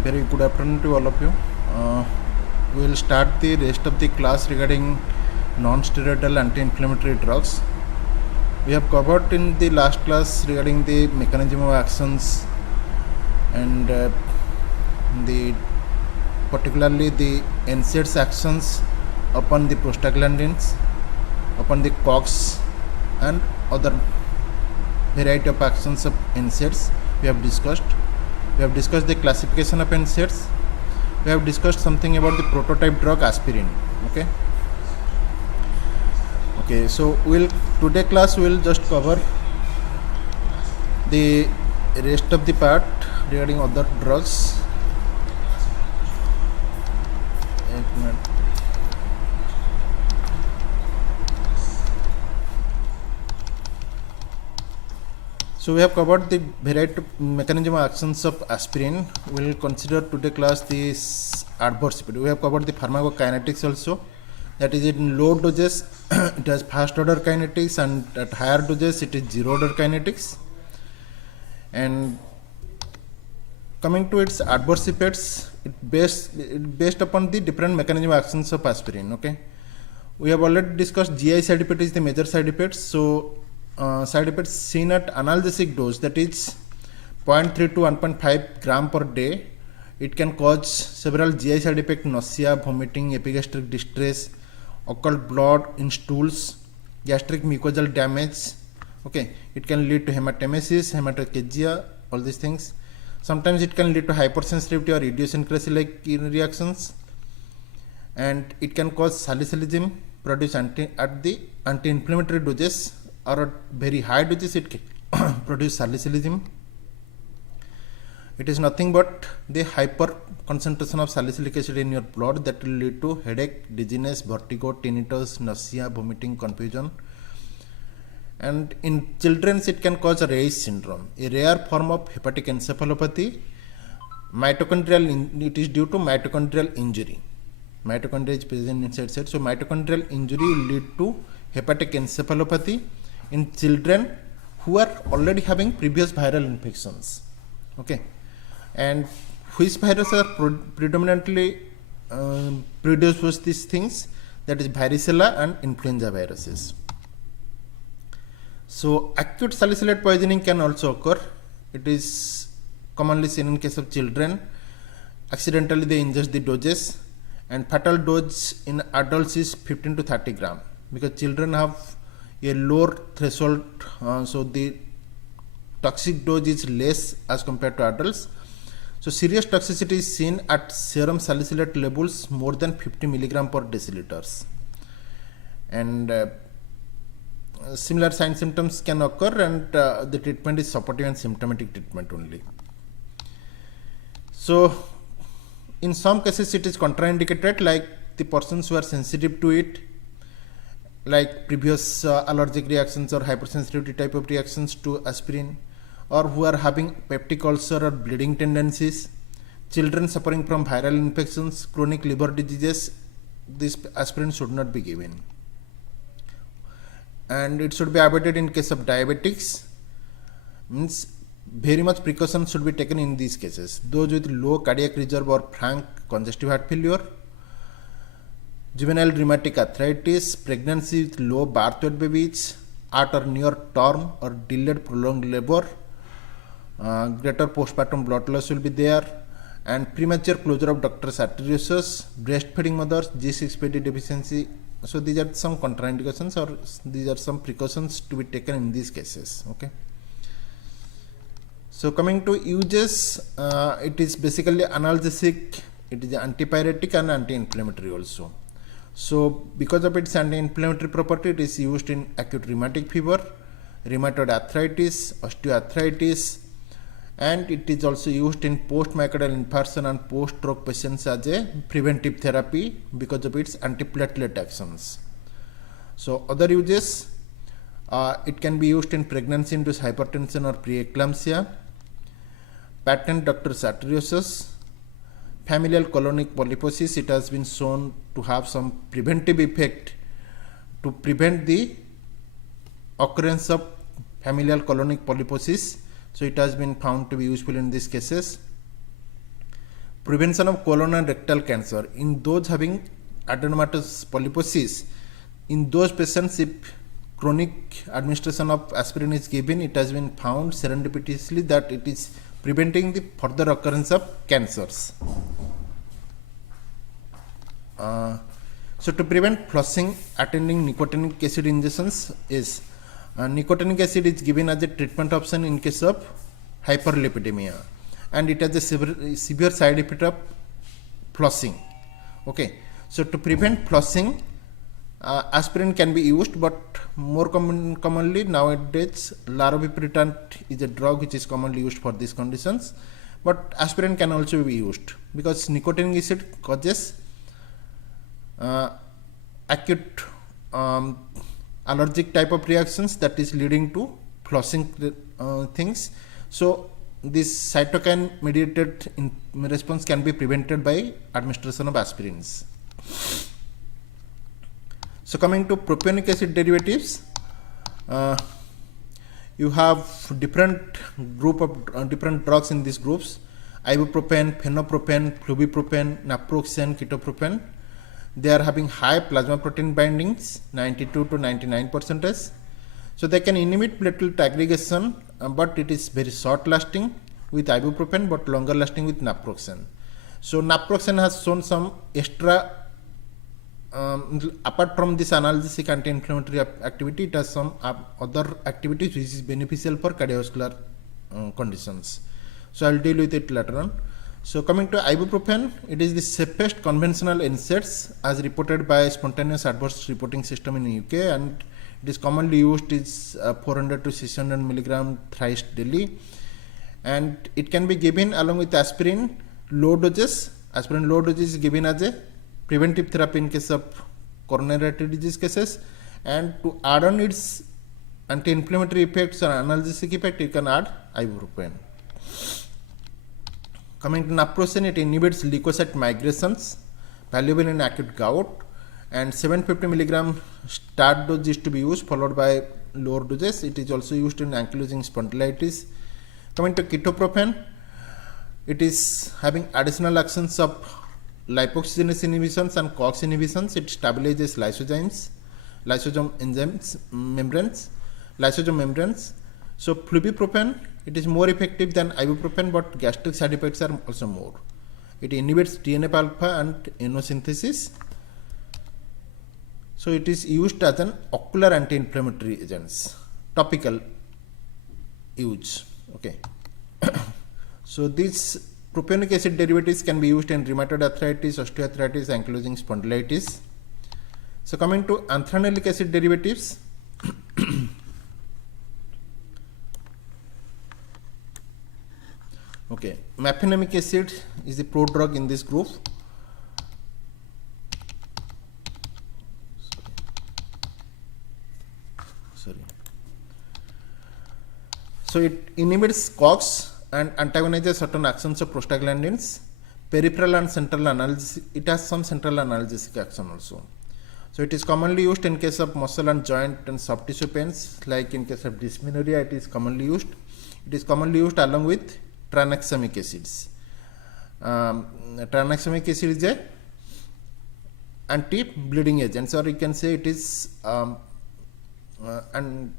Very good afternoon to all of you. We will start the rest of the class regarding non-steroidal anti-inflammatory drugs. We have covered in the last class regarding the mechanism of actions and particularly the NSAIDs actions upon the prostaglandins, upon the COX and other variety of actions of NSAIDs we have discussed. We have discussed the classification of NSAIDs. We have discussed something about the prototype drug aspirin. Okay, so today class will just cover the rest of the part regarding other drugs. So we have covered the variety mechanism of actions of aspirin. We will consider today class this adverse effect. We have covered the pharmacokinetics also. That is, in low doses it has fast order kinetics, and at higher doses it is zero order kinetics. And coming to its adverse effects, based upon the different mechanism of actions of aspirin. Okay, we have already discussed GI side effect is the major side effects. So side effects seen at analgesic dose, that is 0.3 to 1.5 gram per day. It can cause several GI side effects: nausea, vomiting, epigastric distress, occult blood in stools, gastric mucosal damage. Okay, it can lead to hematemesis, hematochezia, all these things. Sometimes it can lead to hypersensitivity or idiosyncrasy like reactions, and it can cause salicylism, produce at the anti-inflammatory doses, or at very high doses it can produce salicylism. It is nothing but the hyper concentration of salicylic acid in your blood that will lead to headache, dizziness, vertigo, tinnitus, nausea, vomiting, confusion. And in children it can cause a Reye's syndrome, a rare form of hepatic encephalopathy. It is due to mitochondrial injury. Mitochondria is present inside cell, so mitochondrial injury will lead to hepatic encephalopathy in children who are already having previous viral infections. Okay, and which viruses are predominantly produce these things? That is varicella and influenza viruses. So acute salicylate poisoning can also occur. It is commonly seen in case of children. Accidentally they ingest the doses, and fatal dose in adults is 15 to 30 gram, because children have a lower threshold, so the toxic dose is less as compared to adults. So serious toxicity is seen at serum salicylate levels more than 50 milligram per deciliters, and similar sign symptoms can occur, and the treatment is supportive and symptomatic treatment only. So in some cases it is contraindicated, like the persons who are sensitive to it, like previous allergic reactions or hypersensitivity type of reactions to aspirin, or who are having peptic ulcer or bleeding tendencies, children suffering from viral infections, chronic liver diseases. This aspirin should not be given, and it should be avoided in case of diabetics. Means very much precautions should be taken in these cases. Those with low cardiac reserve or frank congestive heart failure, juvenile rheumatic arthritis, pregnancy with low birth weight babies, at or near term or delayed prolonged labor, greater postpartum blood loss will be there, and premature closure of ductus arteriosus, breastfeeding mothers, G6PD deficiency. So these are some contraindications, or these are some precautions to be taken in these cases. Okay. So coming to uses, it is basically analgesic, it is antipyretic and anti-inflammatory also. So because of its anti-inflammatory property, it is used in acute rheumatic fever, rheumatoid arthritis, osteoarthritis, and it is also used in post-myocardial infarction and post-stroke patients as a preventive therapy because of its antiplatelet actions. So other uses, it can be used in pregnancy-induced hypertension or preeclampsia, patent ductus arteriosus, familial colonic polyposis. It has been shown to have some preventive effect to prevent the occurrence of familial colonic polyposis. So it has been found to be useful in these cases. prevention of colon and rectal cancer in those having adenomatous polyposis. In those patients, if chronic administration of aspirin is given, it has been found serendipitously that it is preventing the further occurrence of cancers. So to prevent flushing attending nicotinic acid injections is nicotinic acid is given as a treatment option in case of hyperlipidemia, and it has a severe side effect of flushing. Okay, so to prevent flushing, aspirin can be used, but more commonly nowadays laropipritant is a drug which is commonly used for these conditions, but aspirin can also be used because nicotinic acid causes acute allergic type of reactions that is leading to flushing things. So this cytokine mediated response can be prevented by administration of aspirins. So coming to propionic acid derivatives, you have different group of different drugs in these groups: ibuprofen, phenopropane, flubipropane, naproxen, ketopropane. They are having high plasma protein bindings, 92 to 99%. So they can inhibit platelet aggregation, but it is very short lasting with ibuprofen, but longer lasting with naproxen. So naproxen has shown some extra, apart from this analgesic anti-inflammatory activity, it has some other activities which is beneficial for cardiovascular conditions. So I'll deal with it later on. So coming to ibuprofen, it is the safest conventional NSAIDs as reported by spontaneous adverse reporting system in UK, and it is commonly used is 400 to 600 milligram thrice daily, and it can be given along with aspirin low doses. Aspirin low doses is given as a preventive therapy in case of coronary artery disease cases, and to add on its anti-inflammatory effects or analgesic effect, you can add ibuprofen. Coming to naproxen, it inhibits leukocyte migrations, valuable in acute gout, and 750 milligram start dose is to be used, followed by lower doses. It is also used in ankylosing spondylitis. Coming to ketopropane, it is having additional actions of lipoxygenase inhibitions and COX inhibitions. It stabilizes lysosome membranes. So flubipropane, it is more effective than ibuprofen, but gastric side effects are also more. It inhibits TNF alpha and NO synthesis. So it is used as an ocular anti-inflammatory agents, topical use. Okay. So these propionic acid derivatives can be used in rheumatoid arthritis, osteoarthritis, ankylosing spondylitis. So coming to anthranoic acid derivatives, okay, methanoic acid is the prodrug in this group. So it inhibits COX and antagonizes certain actions of prostaglandins, peripheral and central analgesic. It has some central analgesic action also. So it is commonly used in case of muscle and joint and soft tissue pains, like in case of dysmenorrhea. It is commonly used. It is commonly used along with tranexamic acids. Tranexamic acid is a anti-bleeding agent, or you can say it is an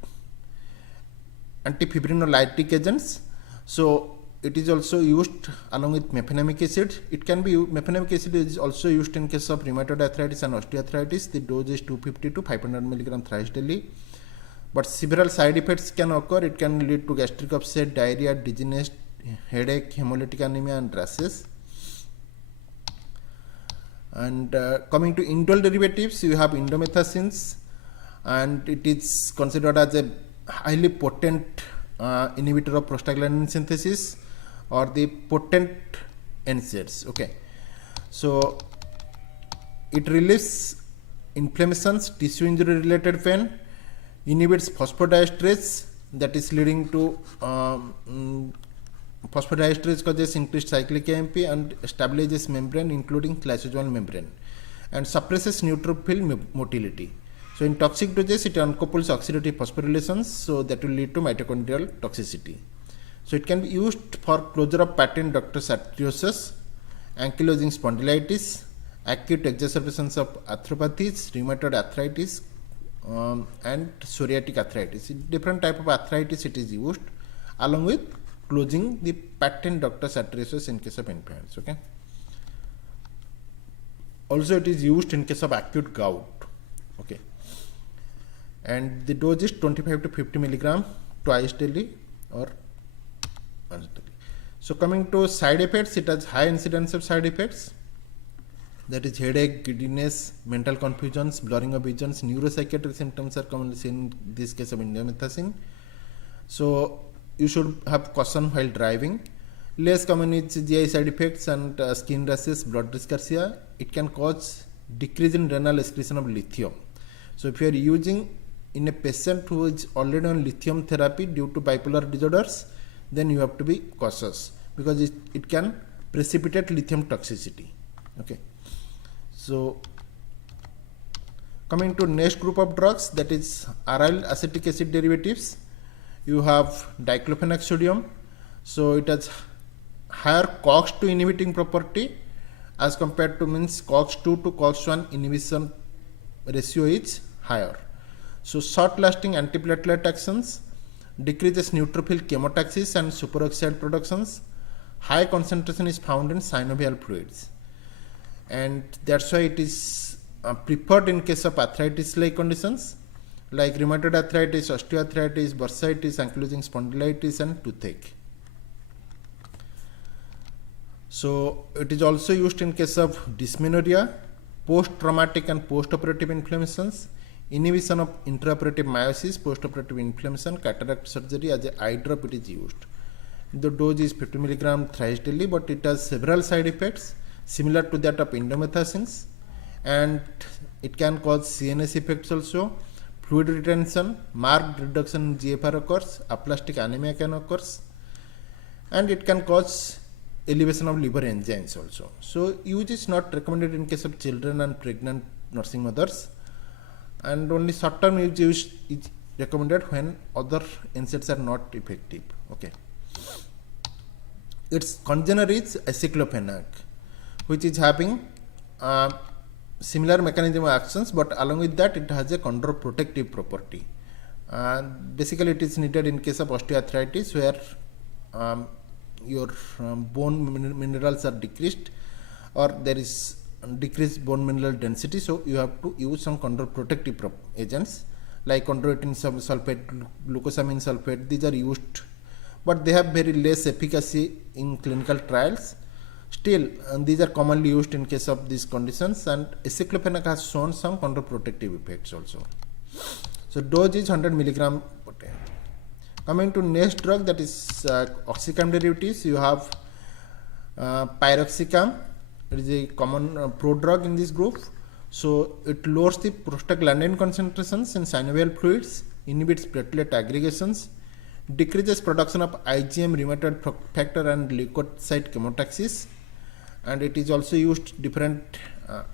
antifibrinolytic agents. So it is also used along with methanoic acid. It can be methanoic acid is also used in case of rheumatoid arthritis and osteoarthritis. The dose is 250 to 500 milligram thrice daily. But several side effects can occur. It can lead to gastric upset, diarrhea, dizziness, headache, hemolytic anemia, and rashes. And coming to indole derivatives, you have indomethacins, and it is considered as a highly potent inhibitor of prostaglandin synthesis, or the potent NSAIDs. Okay, so it relieves inflammations, tissue injury related pain, inhibits phosphodiesterase, that is leading to phosphodiesterase causes increased cyclic AMP and stabilizes membrane including lysosomal membrane, and suppresses neutrophil motility. So in toxic doses, it uncouples oxidative phosphorylations, so that will lead to mitochondrial toxicity. So it can be used for closure of patent ductus arteriosus ankylosing spondylitis, acute exacerbations of arthropathies, rheumatoid arthritis, and psoriatic arthritis. Different type of arthritis it is used, along with closing the patent ductus arteriosus in case of infants. Okay. Also, it is used in case of acute gout. Okay. And the dose is 25 to 50 milligram twice daily or once daily. So, coming to side effects, it has high incidence of side effects. That is headache, giddiness, mental confusions, blurring of visions, neuropsychiatric symptoms are commonly seen in this case of indomethacin. So, you should have caution while driving. Less common is GI side effects and skin rashes, blood dyscursia. It can cause decrease in renal excretion of lithium. So, if you are using in a patient who is already on lithium therapy due to bipolar disorders, then you have to be cautious because it can precipitate lithium toxicity. Okay. So, coming to next group of drugs, that is aryl acetic acid derivatives. You have diclofenac sodium. So, it has higher COX-2 inhibiting property as compared to COX-2 to COX-1 inhibition ratio is higher. So, short lasting antiplatelet actions, decreases neutrophil chemotaxis and superoxide productions. High concentration is found in synovial fluids, and that's why it is preferred in case of arthritis like conditions like rheumatoid arthritis, osteoarthritis, bursitis, ankylosing spondylitis and toothache. So, it is also used in case of dysmenorrhea, post-traumatic and post-operative inflammations, inhibition of intraoperative meiosis, post-operative inflammation, cataract surgery. As an eye drop it is used. The dose is 50 milligram thrice daily, but it has several side effects similar to that of indomethacin, and it can cause CNS effects also, fluid retention, marked reduction in GFR occurs, aplastic anemia can occur, and it can cause elevation of liver enzymes also. So, use is not recommended in case of children and pregnant nursing mothers, and only short term use is recommended when other NSAIDs are not effective. Okay. Its congener is aceclofenac, which is having similar mechanism of actions, but along with that it has a chondroprotective property. Basically, it is needed in case of osteoarthritis where your bone minerals are decreased or there is decreased bone mineral density. So, you have to use some chondroprotective agents like chondroitin sulfate, glucosamine sulfate. These are used, but they have very less efficacy in clinical trials. Still, these are commonly used in case of these conditions, and aceclofenac has shown some chondroprotective effects also. So, dose is 100 milligram per day. Coming to next drug, that is oxycam derivatives, you have Pyroxicum. It is a common prodrug in this group. So, it lowers the prostaglandin concentrations in synovial fluids, inhibits platelet aggregations, decreases production of IgM, rheumatoid factor and leukocyte chemotaxis, and it is also used different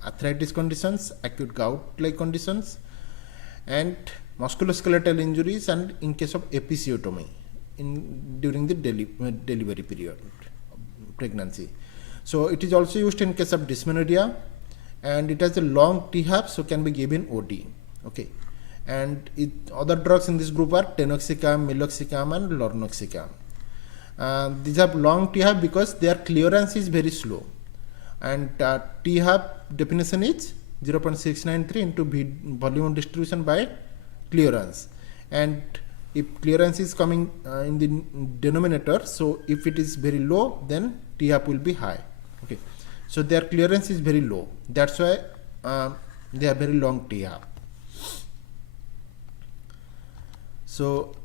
arthritis conditions, acute gout like conditions, and musculoskeletal injuries, and in case of episiotomy during the delivery period, pregnancy. So, it is also used in case of dysmenorrhea, and it has a long T-half, so can be given OD. Okay. And other drugs in this group are tenoxicam, meloxicam and lornoxicam. These have long T-half because their clearance is very slow, and T-half definition is 0.693 into volume distribution by clearance, and if clearance is coming in the denominator, so if it is very low, then T-half will be high. Okay. So, their clearance is very low, that's why they have very long T-half. So,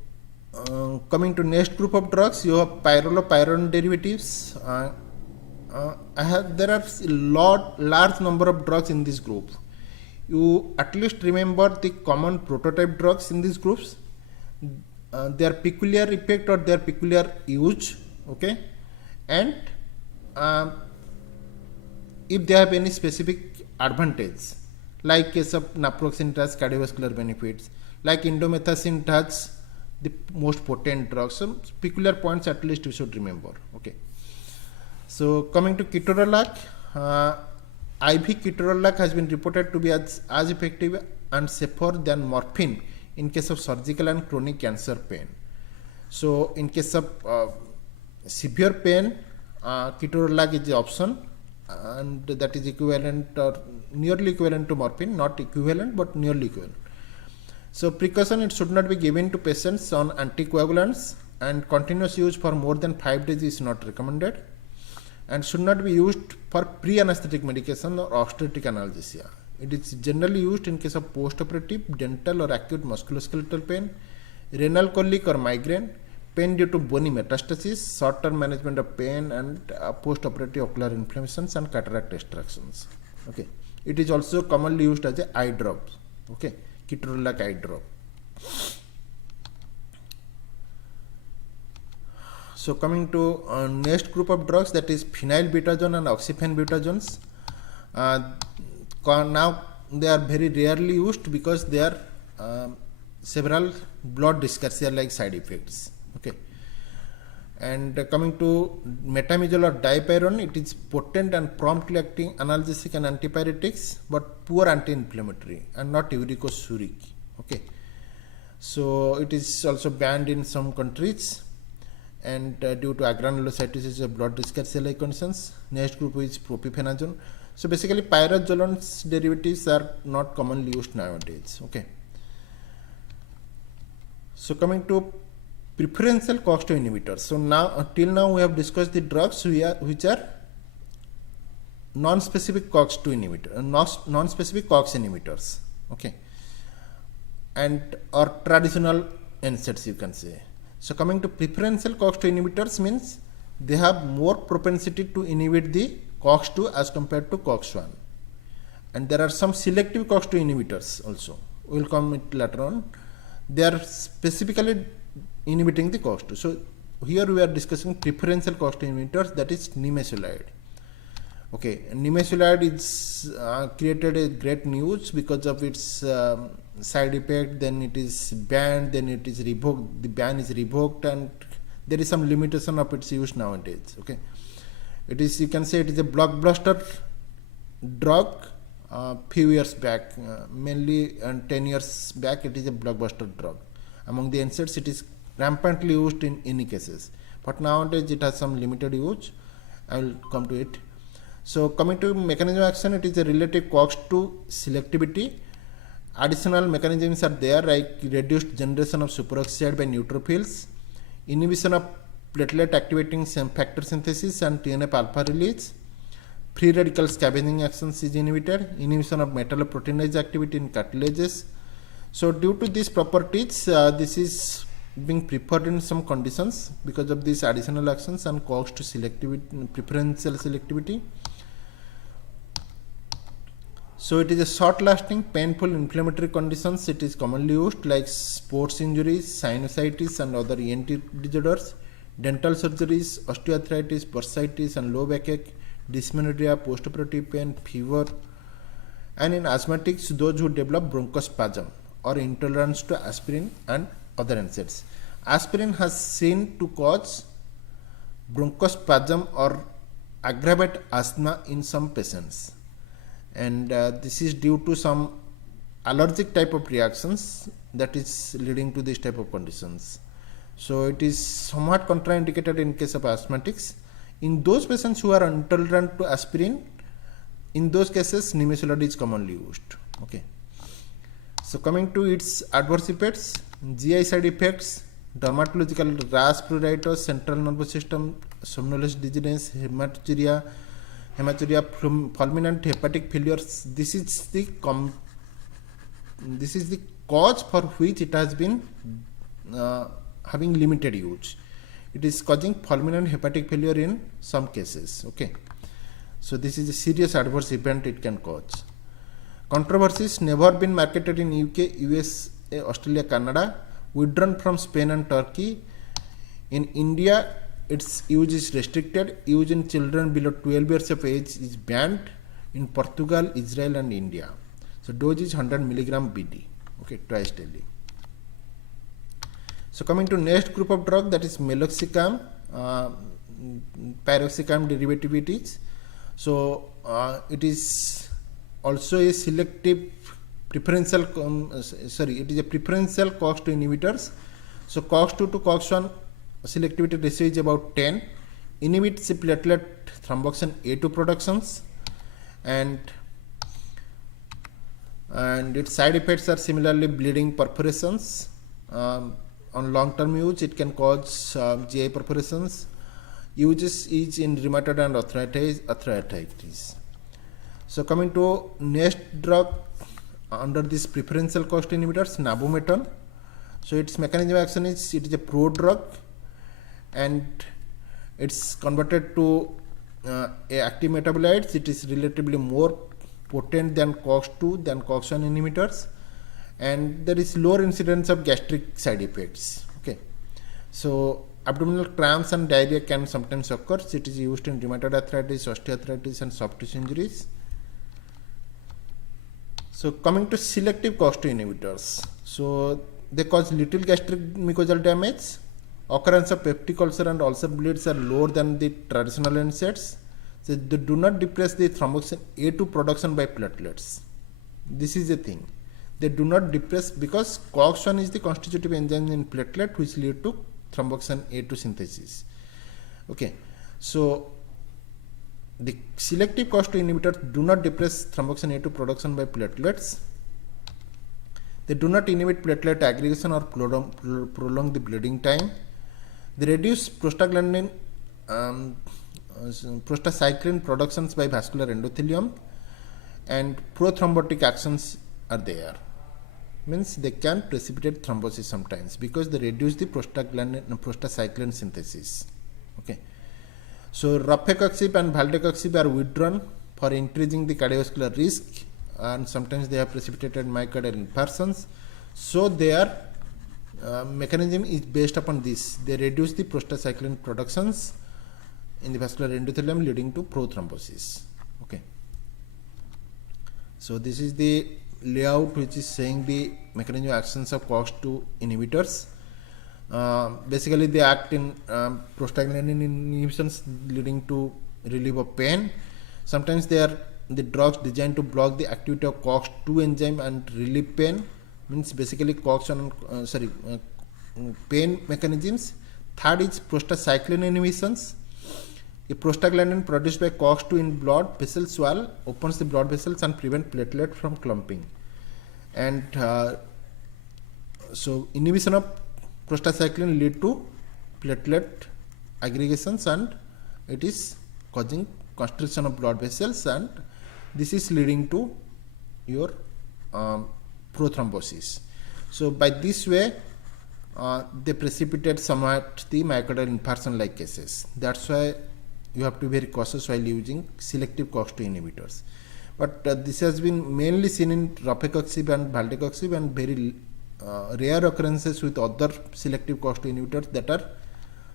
coming to next group of drugs, you have pyrrolopyrrone derivatives. There are large number of drugs in this group. You at least remember the common prototype drugs in these groups, their peculiar effect or their peculiar use. Okay, and if they have any specific advantage, like case of naproxen, it has cardiovascular benefits, like indomethacin, it has the most potent drugs. So, peculiar points at least you should remember. Okay. So coming to ketorolac, IV ketorolac has been reported to be as effective and safer than morphine in case of surgical and chronic cancer pain. So in case of severe pain, ketorolac is the option, and that is equivalent or nearly equivalent to morphine, not equivalent but nearly equivalent. So precaution, it should not be given to patients on anticoagulants, and continuous use for more than 5 days is not recommended, and should not be used for pre-anesthetic medication or obstetric analgesia. It is generally used in case of post-operative dental or acute musculoskeletal pain, renal colic or migraine, pain due to bony metastasis, short-term management of pain, and post-operative ocular inflammations and cataract extractions. Okay, it is also commonly used as a eye drop. Okay, ketorolac eye drop. So coming to next group of drugs, that is phenylbutazone and oxyphenbutazones. Now they are very rarely used because they are several blood dyschargia like side effects. Okay, and coming to metamizole or dipyrone, it is potent and promptly acting analgesic and antipyretics, but poor anti-inflammatory and not uricosuric. Okay, so it is also banned in some countries, and due to agranulocytosis of blood dyschargia like conditions. Next group is propiphenazone. So basically pyrazolone's derivatives are not commonly used nowadays. Okay, so coming to preferential COX-2 inhibitors. So now till now we have discussed the drugs which are non-specific COX-2 inhibitor, non-specific COX inhibitors. Okay, and or traditional NSAIDs you can say. So coming to preferential COX-2 inhibitors means they have more propensity to inhibit the COX-2 as compared to COX-1, and there are some selective COX-2 inhibitors also. We will come it later on. They are specifically inhibiting the COX-2. So here we are discussing preferential COX-2 inhibitors, that is nimesulide. Okay, nimesulide is created a great news because of its side effect. Then it is banned, then it is revoked, the ban is revoked, and there is some limitation of its use nowadays. Okay, it is, you can say it is a blockbuster drug. Few years back, mainly 10 years back, it is a blockbuster drug. Among the NSAIDs, it is rampantly used in any cases, but nowadays it has some limited use. I will come to it. So coming to mechanism of action, it is a relative COX-2 selectivity. Additional mechanisms are there like reduced generation of superoxide by neutrophils, inhibition of platelet activating factor synthesis and TNF alpha release, free radical scavenging actions is inhibited, inhibition of metalloproteinase activity in cartilages. So due to these properties, this is being preferred in some conditions because of these additional actions and COX-2 selectivity, preferential selectivity. So it is a short-lasting, painful, inflammatory conditions. It is commonly used like sports injuries, sinusitis, and other ENT disorders, dental surgeries, osteoarthritis, bursitis, and low backache, dysmenorrhea, postoperative pain, fever, and in asthmatics, those who develop bronchospasm or intolerance to aspirin and other NSAIDs. Aspirin has seen to cause bronchospasm or aggravate asthma in some patients, and this is due to some allergic type of reactions that is leading to this type of conditions. So it is somewhat contraindicated in case of asthmatics. In those patients who are intolerant to aspirin, in those cases nimesulide is commonly used. Okay, so coming to its adverse effects, GI side effects, dermatological rash, pruritus, central nervous system, somnolence, dizziness, hematuria, fulminant hepatic failures. This is the cause for which it has been having limited use. It is causing fulminant hepatic failure in some cases. Okay, so this is a serious adverse event it can cause. Controversies: never been marketed in UK, US, Australia, Canada, withdrawn from Spain and Turkey. In India, its use is restricted. Use in children below 12 years of age is banned in Portugal, Israel, and India. So dose is 100 mg BD. Okay, twice daily. So coming to next group of drug, that is meloxicam. Pyroxicum derivative it is. So it is also a selective preferential it is a preferential COX-2 inhibitors. So COX-2 to COX-1 selectivity ratio is about 10, inhibits the platelet thromboxane A2 productions, and its side effects are similarly bleeding, perforations. On long-term use, it can cause GI perforations. Uses is in rheumatoid and arthritis. So coming to next drug under this preferential COX-2 inhibitors, Nabumetan. So its mechanism of action is, it is a prodrug, and it's converted to a active metabolites. It is relatively more potent than COX-2 than COX-1 inhibitors, and there is lower incidence of gastric side effects. Okay, so abdominal cramps and diarrhea can sometimes occur. It is used in rheumatoid arthritis, osteoarthritis, and soft tissue injuries. So coming to selective COX-2 inhibitors, so they cause little gastric mucosal damage. Occurrence of peptic ulcer and ulcer bleeds are lower than the traditional NSAIDs. So they do not depress the thromboxane A2 production by platelets. This is the thing. They do not depress because COX-1 is the constitutive enzyme in platelet which lead to thromboxane A2 synthesis. Okay, so the selective COX-2 inhibitors do not depress thromboxane A2 production by platelets. They do not inhibit platelet aggregation or prolong the bleeding time. They reduce prostaglandin, prostacyclin productions by vascular endothelium, and prothrombotic actions are there. Means they can precipitate thrombosis sometimes because they reduce the prostacyclin synthesis. Okay. So Rofecoxib and Valdecoxib are withdrawn for increasing the cardiovascular risk, and sometimes they have precipitated myocardial infarctions. So their mechanism is based upon this. They reduce the prostacyclin productions in the vascular endothelium, leading to prothrombosis. Okay. So this is the layout which is saying the mechanism of actions of COX-2 inhibitors. Basically they act in prostaglandin inhibitions, leading to relief of pain. Sometimes they are the drugs designed to block the activity of COX-2 enzyme and relieve pain. Means basically COX-1 pain mechanisms. Third is prostacyclin inhibitions. A prostaglandin produced by COX-2 in blood vessels wall opens the blood vessels and prevent platelet from clumping. And so inhibition of prostacyclin lead to platelet aggregations, and it is causing constriction of blood vessels, and this is leading to your prothrombosis. So by this way they precipitate somewhat the myocardial infarction like cases. That's why you have to be very cautious while using selective COX-2 inhibitors. But this has been mainly seen in Rofecoxib and Valdecoxib, and very rare occurrences with other selective COX-2 inhibitors, that are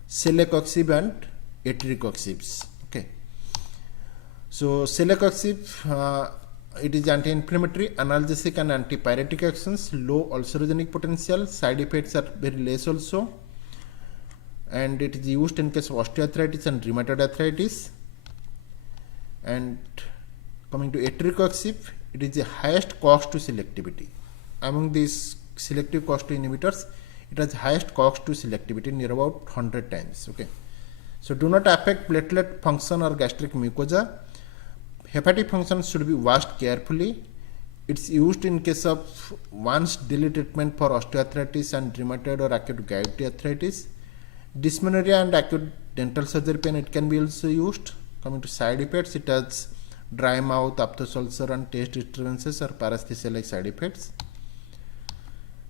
Celecoxib and Etricoxibs. Okay. So Celecoxib, it is anti-inflammatory, analgesic, and antipyretic actions, low ulcerogenic potential, side effects are very less also, and it is used in case of osteoarthritis and rheumatoid arthritis. And coming to Etricoxib, it is the highest COX-2 selectivity among these selective COX-2 inhibitors. It has highest COX-2 selectivity, near about 100 times. Okay, so do not affect platelet function or gastric mucosa. Hepatic function should be watched carefully. It's used in case of once daily treatment for osteoarthritis and rheumatoid or acute gouty arthritis. Dysmenorrhea and acute dental surgery pain, it can be also used. Coming to side effects, it has dry mouth, aphthous ulcer, and taste disturbances or paresthesia like side effects.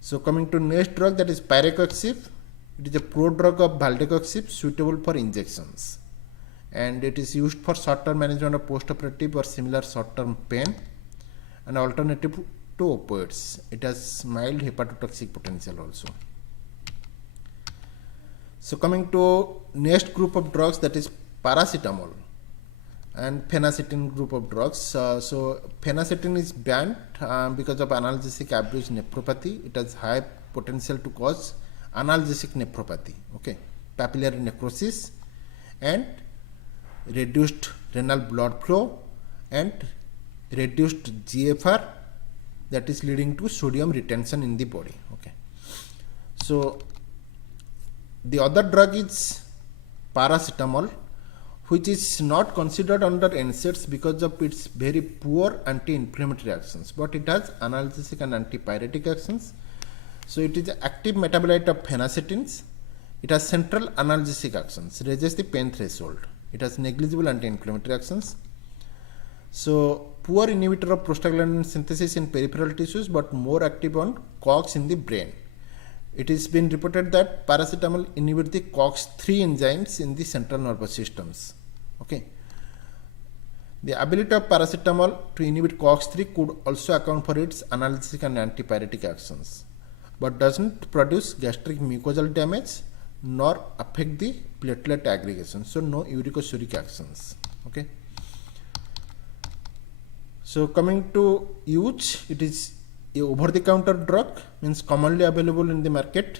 So coming to next drug, that is Pyroxicum. It is a prodrug of Valdecoxib, suitable for injections, and it is used for short-term management of post-operative or similar short-term pain, and alternative to opioids. It has mild hepatotoxic potential also. So coming to next group of drugs, that is Paracetamol and phenacetin group of drugs. So phenacetin is banned because of analgesic abuse nephropathy. It has high potential to cause analgesic nephropathy, okay, papillary necrosis, and reduced renal blood flow and reduced GFR, that is leading to sodium retention in the body. Okay. So the other drug is paracetamol, which is not considered under NSAIDs because of its very poor anti-inflammatory actions, but it has analgesic and antipyretic actions. So it is an active metabolite of phenacetines. It has central analgesic actions, raises the pain threshold. It has negligible anti-inflammatory actions. So poor inhibitor of prostaglandin synthesis in peripheral tissues, but more active on COX in the brain. It has been reported that paracetamol inhibits the COX-3 enzymes in the central nervous systems. Okay. The ability of paracetamol to inhibit COX-3 could also account for its analgesic and antipyretic actions, but doesn't produce gastric mucosal damage nor affect the platelet aggregation. So no uricosuric actions. Okay. So coming to use, it is a over-the-counter drug, means commonly available in the market,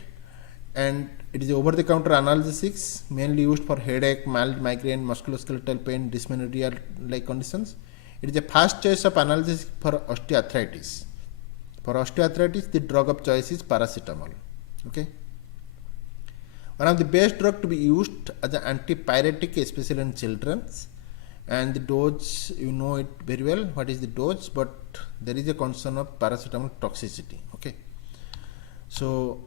and it is over the counter analgesics mainly used for headache, mild migraine, musculoskeletal pain, dysmenorrhea like conditions. It is a fast choice of analgesic for osteoarthritis. For osteoarthritis, the drug of choice is paracetamol. Okay. One of the best drug to be used as an antipyretic, especially in children, and the dose, you know it very well, what is the dose, but there is a concern of paracetamol toxicity. Okay. So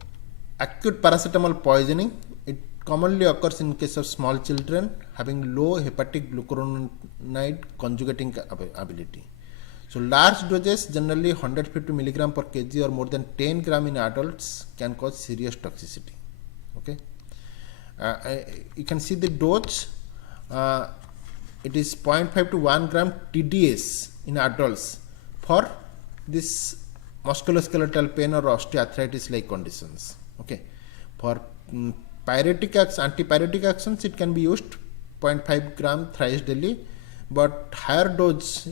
acute paracetamol poisoning, it commonly occurs in case of small children having low hepatic glucuronide conjugating ability. So large doses, generally 150 mg per kg or more than 10 gram in adults, can cause serious toxicity. Okay. You can see the dose, it is 0.5 to 1 gram TDS in adults for this musculoskeletal pain or osteoarthritis like conditions. Okay. For antipyretic actions, it can be used 0.5 gram thrice daily, but higher dose,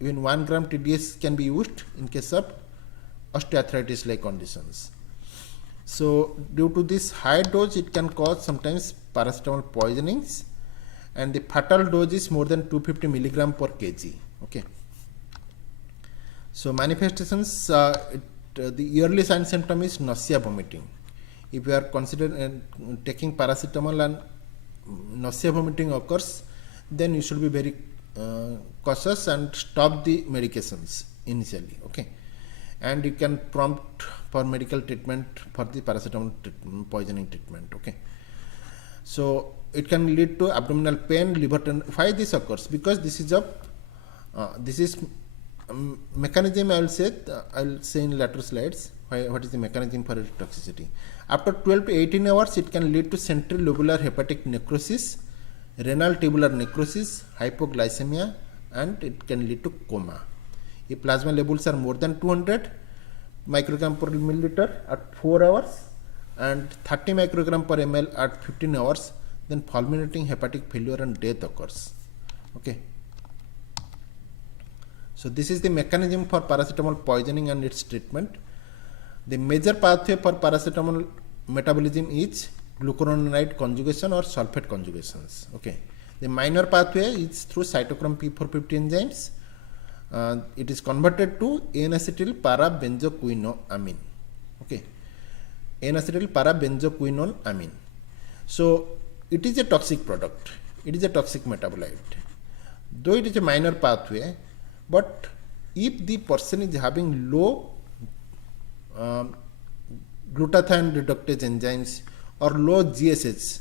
even 1 gram TDS can be used in case of osteoarthritis like conditions. So due to this high dose, it can cause sometimes paracetamol poisonings, and the fatal dose is more than 250 milligram per kg. Okay. So manifestations, the early sign symptom is nausea, vomiting. If you are considering taking paracetamol and nausea, vomiting occurs, then you should be very cautious and stop the medications initially. Okay. And you can prompt for medical treatment for the paracetamol poisoning treatment. Okay. So it can lead to abdominal pain, liver tension. Why this occurs? Because this is mechanism. I will say in later slides what is the mechanism for toxicity. After 12 to 18 hours, it can lead to central lobular hepatic necrosis, renal tubular necrosis, hypoglycemia, and it can lead to coma. If plasma levels are more than 200 microgram per milliliter at 4 hours and 30 microgram per ml at 15 hours, then fulminating hepatic failure and death occurs. Okay. So this is the mechanism for paracetamol poisoning and its treatment. The major pathway for paracetamol metabolism is glucuronide conjugation or sulfate conjugations. Okay. The minor pathway is through cytochrome P450 enzymes. It is converted to N-acetyl parabenzoquinoamine. Okay. N-acetyl parabenzoquinoamine. So it is a toxic product. It is a toxic metabolite. Though it is a minor pathway, but if the person is having low glutathione reductase enzymes or low GSH,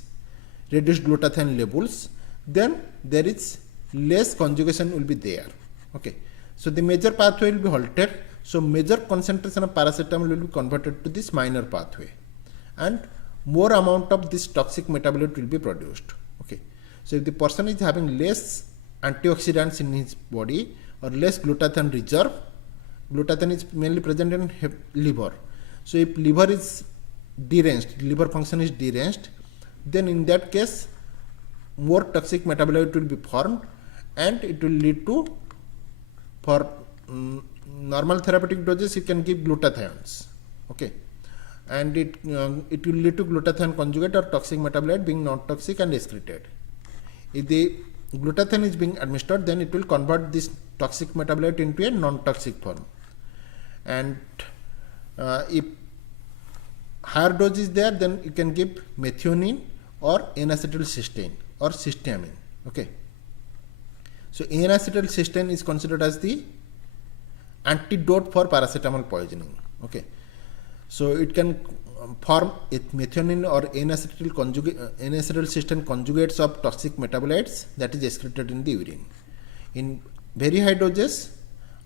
reduced glutathione levels, then there is less conjugation will be there. Okay. So the major pathway will be halted. So major concentration of paracetamol will be converted to this minor pathway, and more amount of this toxic metabolite will be produced. Okay. So if the person is having less antioxidants in his body or less glutathione reserve, glutathione is mainly present in liver. So if liver is deranged, liver function is deranged, then in that case more toxic metabolite will be formed, and it will lead to, for normal therapeutic doses, you can give glutathiones. Okay. And it will lead to glutathione conjugate or toxic metabolite being non-toxic and excreted. If the glutathione is being administered, then it will convert this toxic metabolite into a non-toxic form. And if higher dose is there, then you can give methionine or N-acetylcysteine or cysteamine. Okay. So N-acetylcysteine is considered as the antidote for paracetamol poisoning. Okay. So it can form methionine or N-acetylcysteine conjugates of toxic metabolites that is excreted in the urine. In very high doses,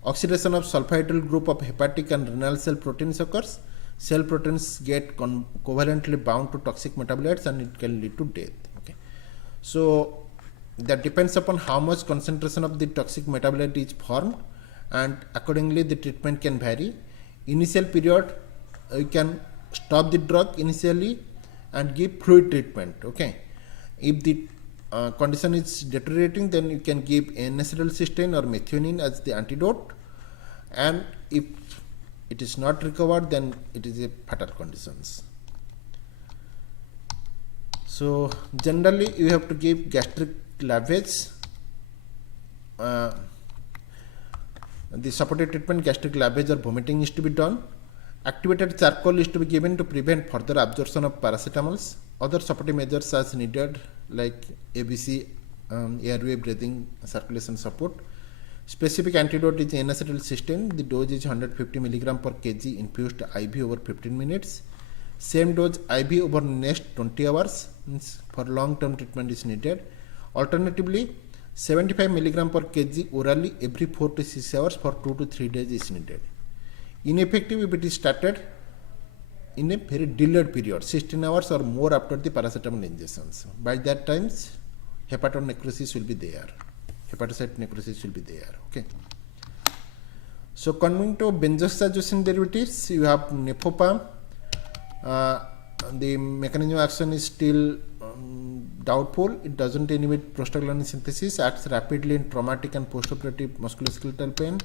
oxidation of sulfidyl group of hepatic and renal cell proteins occurs. Cell proteins get covalently bound to toxic metabolites and it can lead to death. Okay. So that depends upon how much concentration of the toxic metabolite is formed, and accordingly the treatment can vary. Initial period, you can stop the drug initially and give fluid treatment. Okay. If the condition is deteriorating, then you can give N-acetylcysteine or methionine as the antidote, and if it is not recovered, then it is a fatal conditions. So generally you have to give gastric lavage. The supportive treatment, gastric lavage or vomiting is to be done. Activated charcoal is to be given to prevent further absorption of paracetamols. Other supportive measures as needed, like ABC, airway, breathing, circulation support. Specific antidote is N-acetylcysteine. The dose is 150 mg per kg infused IV over 15 minutes. Same dose IV over next 20 hours. Means for long-term treatment is needed. Alternatively, 75 mg per kg orally every 4 to 6 hours for 2 to 3 days is needed. Ineffective if it is started in a very delayed period, 16 hours or more after the paracetamol injections. By that times, hepatocnecrosis will be there. Hepatocyte necrosis will be there. Okay. So coming to benzoxazosine derivatives, you have Nefopam. The mechanism of action is still doubtful. It doesn't inhibit prostaglandin synthesis, acts rapidly in traumatic and postoperative musculoskeletal pain,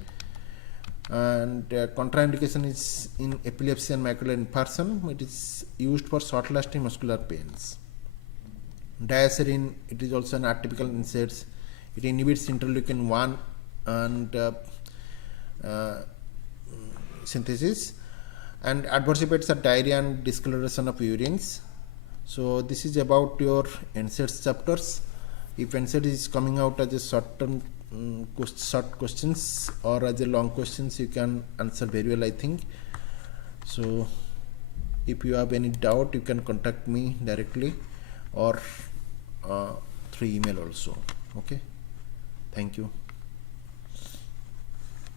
and contraindication is in epilepsy and macular infarction. It is used for short-lasting muscular pains. Diacerin, it is also an atypical NSAIDs. It inhibits interleukin 1 and synthesis, and adverse effects are diarrhea and discoloration of urines. So this is about your NSAIDs chapters. If NSAID is coming out as a short-term short questions or as a long questions, you can answer very well, I think. So if you have any doubt, you can contact me directly or through email also. Okay. Thank you.